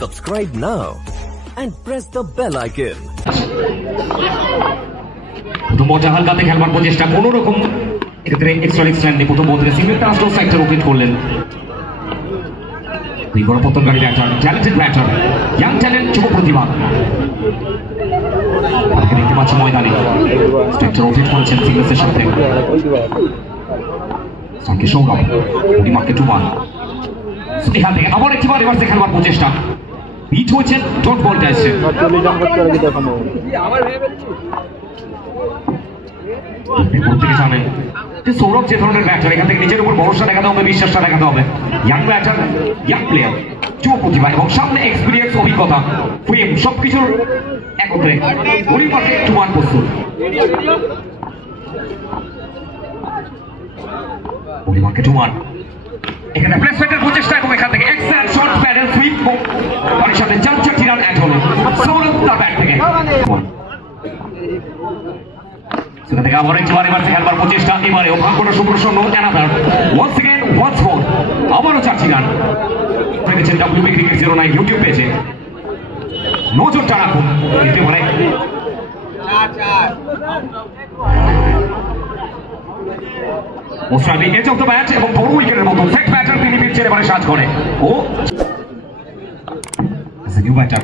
Subscribe now and press the bell icon. মজা হালকাতে খেলবার প্রচেষ্টা কোন রকম এক্ষেত্রে এক্সট্রা স্ট্যান্ডে প্রথম বলতে সিঙ্গেল টাস্ক সাইডটা রোটেট করলেন। দুই বড় পতনকারী batter, talented batter, young talent, যুব প্রতিভা। আজকে দেখতে পাচ্ছি ময়দানে স্ট্রাকচার রোটেট করেছেন সিঙ্গেলসের সাথে। সঙ্গে সৌরভ ডিমাকে টুমান এখান থেকে আবার একটিবার রিভার্সে খেলবার প্রচেষ্টা। বিট হয়েছেন, ডট বলটা এসছে। জানেন যে সৌরভ যে ধরনের ব্যাটার, এখান থেকে নিজের উপর ভরসা দেখাতে হবে, বিশ্বাসটা দেখাতে হবে। ইয়াং ব্যাটার, ইয়াং প্লেয়ার, যুব প্রতিভা এবং সামনে এক্সপিরিয়েন্স, অভিজ্ঞতা, ফ্রেম সবকিছুর একত্রে পরিবারকে টুমান প্রস্তুত। পরিবারকে টুমান এখানে প্লেসমেন্টের প্রচেষ্টা এবং এখান থেকে এক্সেলেন্ট শট, প্যাডেল সুইপ এবং তার সাথে 4-4টি রান অ্যাড হলো সৌরভ তার ব্যাট থেকে। সেখান থেকে আবার একবার খেলবার প্রচেষ্টা, এবারেও ভাগ্যটা সুপ্রসন্ন। Another once again once more, আবারও 4টি রান। দেখেছেন WB ক্রিকেট 09 ইউটিউব পেজে, নজরটা রাখুন। এতে বলে মোস্টালি এজ অফ দ্য ব্যাট এবং বড় উইকেটের মতো সেট ব্যাটার তিনি পিচের এবারে সাজ করে। ও new batter,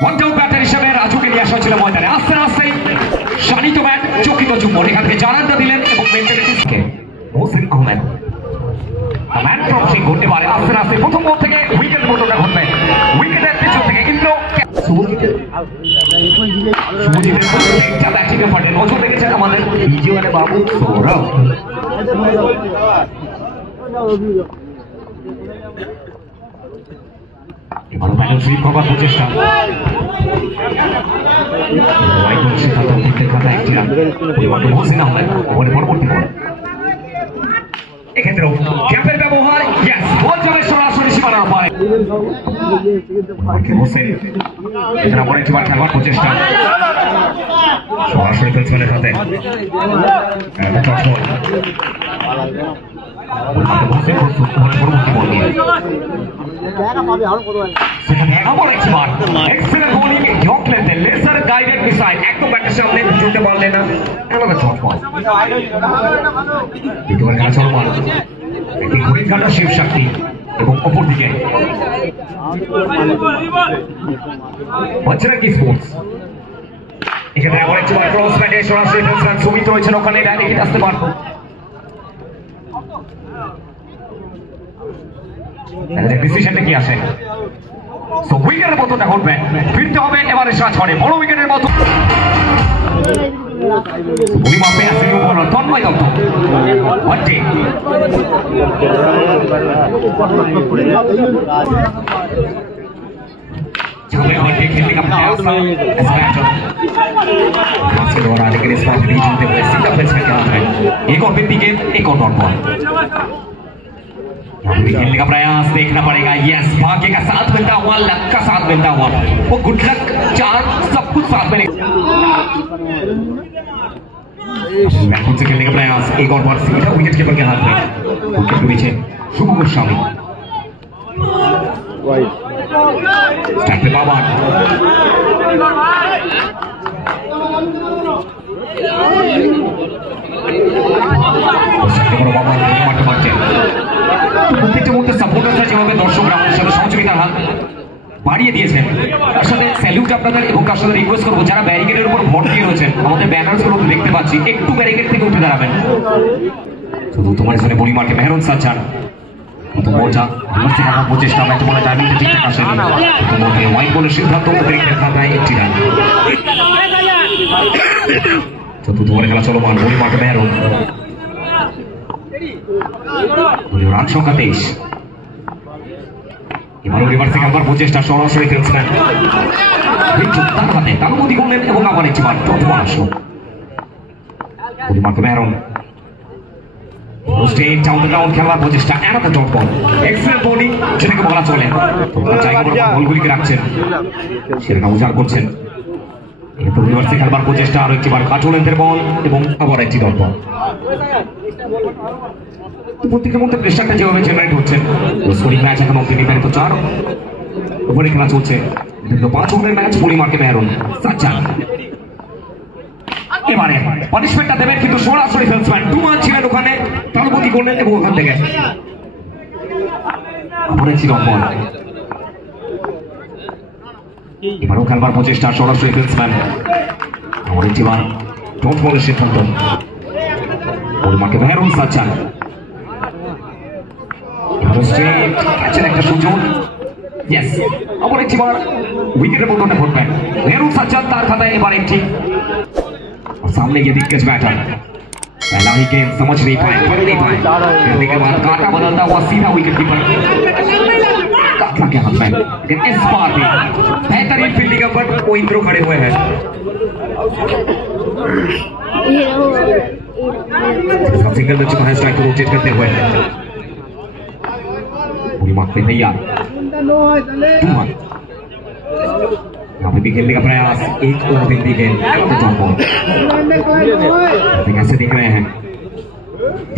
one down batter হিসেবে রাজুকে নিয়ে আসা ছিল ময়দানে। আস্তে আস্তে শানিত ব্যাট, চকিত চুম্বন, এখান থেকে জানানটা দিলেন এবং মেন্টালিটিকে মোহসিন আহমেদ ম্যান ফ্রম সিং ঘটতে পারে। আস্তে আস্তে প্রথম বল থেকে উইকেট মোটরটা ঘটবে, উইকেটের পিছন থেকে ইন্দ্র শুভজিতের ব্যাটিংয়ে ফাটে। নজর রেখেছেন আমাদের বিজয়ওয়ালা বাবু সৌরভ। এবার প্যানেল সুইপ করবার প্রচেষ্টা, পরবর্তী বল এক্ষেত্রেও ক্যাপের ব্যবহার, বল যাবে সরাসরি সীমানার পায়। এখানে আবার একবার খেলবার প্রচেষ্টা, সরাসরি পেছনের সাথে শিবশক্তি এবং অপরদিকে স্পোর্টস। এখানে আবার একবার ক্রস ব্যাটে সরাসরি সুমিত রয়েছেন, ওখানে ডাইরেক্ট আসতে পারবো। ডিসিশনটা কি আসে? উইকেটের মতোটা ঘটবে, ফিরতে হবে এবারে সাজ করে বড় উইকেটের মতো। তন্ময় দত্ত एक और 50 गेंद, एक और डॉट बॉल। खेलने का प्रयास देखना पड़ेगा। यस, भाग्य का साथ मिलता हुआ, लक का साथ मिलता हुआ, वो गुड लक चांस सब कुछ साथ में खुद से खेलने का प्रयास। एक और बॉल सीधा विकेट कीपर के हाथ में, विकेट के पीछे शुभ गोस्वामी स्टैंड पे बाबा প্রত্যেকটা মুহূর্তে সাপোর্টাররা যেভাবে দর্শকরা আমাদের সাথে সহযোগিতার হাত বাড়িয়ে দিয়েছেন, তার সাথে স্যালুট আপনাদের। এবং তার সাথে রিকোয়েস্ট করবো যারা ব্যারিকেডের উপর ভোট দিয়ে রয়েছেন, আমাদের ব্যানার্স গুলো দেখতে পাচ্ছি, একটু ব্যারিকেড থেকে উঠে দাঁড়াবেন। শুধু তোমার সাথে বলিমার্কে মেহরুন সাজ্জান মজা রিভার্সে খেলার প্রচেষ্টা, ম্যাচ বলে টাইমিংটা ঠিকঠাক আসেনি। তোমাকে ওয়াইড বলের সিদ্ধান্ত, ক্রিকেট খাতায় একটি রান। চতুর্থ ওভারে খেলা চলমান, বলিমার্কে মেহরুন, রান সংখ্যা 23। এবারও রিভার্সে খেলবার প্রচেষ্টা, সরাসরি ফেলছেন তার হাতে তালুমতি করলেন এবং আবার একটিবার ডট বল আসলো। বলিমার্কে মেহরুন খেলবার প্রচেষ্টা, এড়াতে ডট বল, এক্সেলেন্ট বোলিং যেটাকে বলা চলে। বলগুলিকে রাখছেন, সেটা উজাড় করছেন। রিভার্সে খেলবার প্রচেষ্টা, আরো একটিবার কাটলেন্থের বল এবং আবার একটি ডট বল। প্রত্যেকের মধ্যে প্রেশারটা যেভাবে জেনারেট হচ্ছে, স্কোরিং ম্যাচ এখন অব্দি নির্ধারিত 4 উপরে খেলা চলছে 5 ওভারের ম্যাচ পরিমার্কে মেহরুন সাজ্জাদ এবারে পানিশমেন্টটা দেবেন কিন্তু সরাসরি ফেলসম্যান 2 ছিলেন ওখানে তালবতি করলেন এবং ওখান থেকে উপরে ছিল বল এবারও খেলবার প্রচেষ্টা সরাসরি ফেলসম্যান আমাদের জীবন ডট বলের সিদ্ধান্ত পরিমার্কে মেহরুন সাজ্জাদ একটা সুযোগ Yes, আবার একবার উইকেটের বদলে ভরবেন মেহরুন সাজ্জাদ তার খাতায় এবার একটি सामने ये दिग्गज बैटर पहला ही गेम समझ नहीं पाए पढ़ नहीं पाए खेलने के बाद कांटा बदलता हुआ सीधा विकेट कीपर काटला के हाथ में लेकिन इस बार भी बेहतरीन फील्डिंग पर कोई थ्रो खड़े हुए हैं सिंगल मिल चुका है स्ट्राइक को रोटेट करते हुए पूरी मार्क पे तैयार यहाँ पे भी खेलने का प्रयास एक ओवर बिंदी गेंद कैसे दिख रहे हैं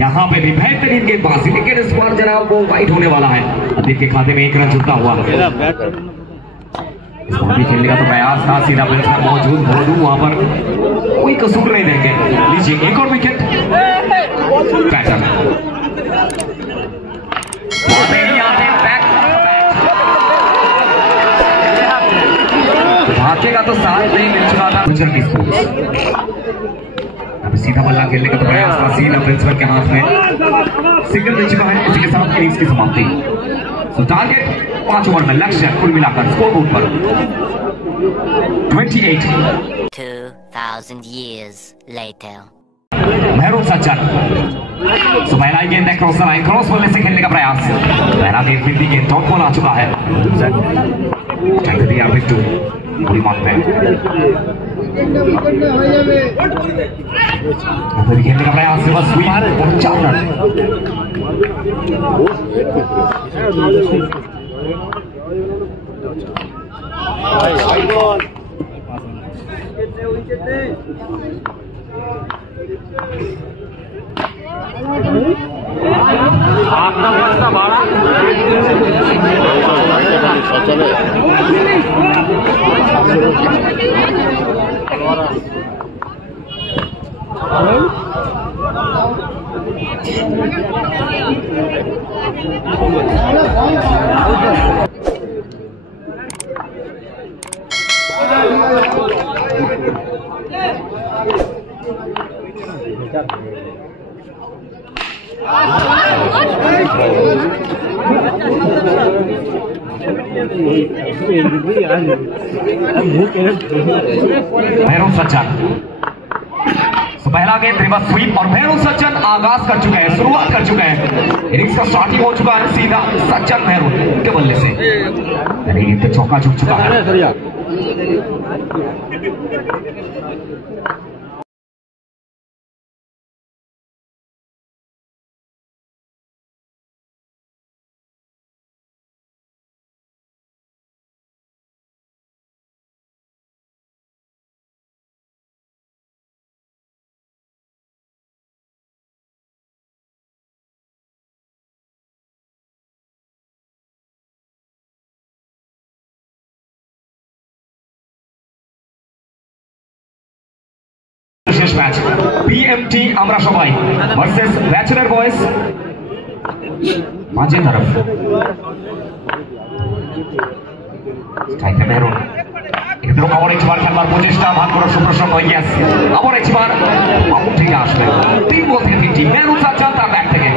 यहाँ पे भी बेहतरीन गेंदबाजी लेकिन इस बार जनाब वो वाइट होने वाला है अतीत के खाते में 1 रन जुड़ता हुआ इस बार भी खेलने का तो प्रयास था सीधा बेंच पर मौजूद भोलू वहां पर कोई कसूर नहीं देंगे लीजिए एक और विकेट बैटर भाग्य का तो साथ नहीं मिल चुका था गुजराती स्पोर्ट्स अब सीधा बल्ला खेलने का तो प्रयास था सीधा प्रिंसिपल के हाथ में सिंगल मिल चुका है इसी के साथ इनिंग्स की समाप्ति तो टारगेट 5 ओवर में लक्ष्य कुल मिलाकर स्कोरबोर्ड पर 2000 years later मेहरून सज्जन तो पहला गेंद है क्रॉस लाइन क्रॉस बॉल से खेलने का प्रयास पहला गेंद फिल्डी गेंद डॉट बॉल आ चुका है पूरी मार्क पे खेलने का प्रयास से बस स्वीप और 4 रन आपका बस्ता बाड़ा मेहरून सज्जन पहला गेंद रिवर्स स्वीप और मेहरून सज्जन आगाज कर चुके हैं शुरुआत कर चुके हैं इनिंग्स का स्टार्टिंग हो चुका है सीधा सज्जन मेहरून के बल्ले से तो चौका झुक चुका है শেষ ম্যাচ BMT আমরা সবাই ভার্সেস ব্যাচেলর বয়েজ মাঝে तरफ স্ট্রাইকার মেহরুন একদম আবার একবার খেলবার প্রচেষ্টা ভাগ করার সুপ্রসন্ন ইয়েস আবার একবার আউট থেকে আসবে তিন বল থেকে তিনটি মেহরুন সাজ্জাদ তার ব্যাট থেকে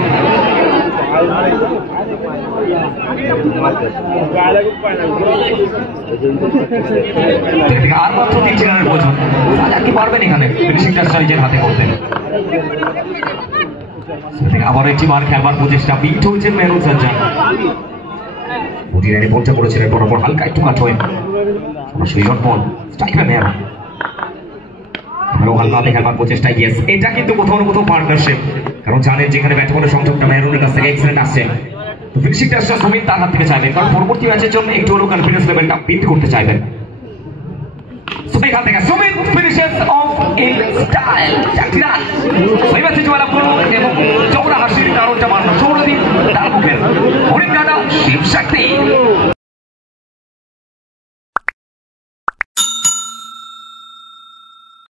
আর মাত্র 3 রানের প্রয়োজন আর কি পারবেন এখানে ফিনিশিং টাচটা নিজের হাতে করতেন আবার একবার খেলবার প্রচেষ্টা বিট হয়েছে মেহরুন সাজ্জাদ মোদি রানী বলটা করেছিলেন বরাবর হালকা একটু কাট হয়ে সরাসরি ডট বল স্ট্রাইক মেহরুন হালকা খেলবার প্রচেষ্টা ইয়েস এটা কিন্তু কোথাও না কোথাও পার্টনারশিপ কারণ জানেন যেখানে ব্যাট বলের সংযোগটা মেহরুনের কাছ থেকে এক্সেলেন্ট আসছে তো ফিনিশিং টাচটা সুমিত তার হাত থেকে চাইবেন কারণ পরবর্তী ম্যাচের জন্য একটু হলেও কনফিডেন্স লেভেলটা বিল্ড করতে চাইবেন সুমিত হাত থেকে Sumit finishes of in style চারটি রান ওই ম্যাচে জয়লাভ করলো এবং চৌড়া হাসির কারণটা মারলো সৌরদীপ তার মুখের হরিণ কাটা শিবশক্তি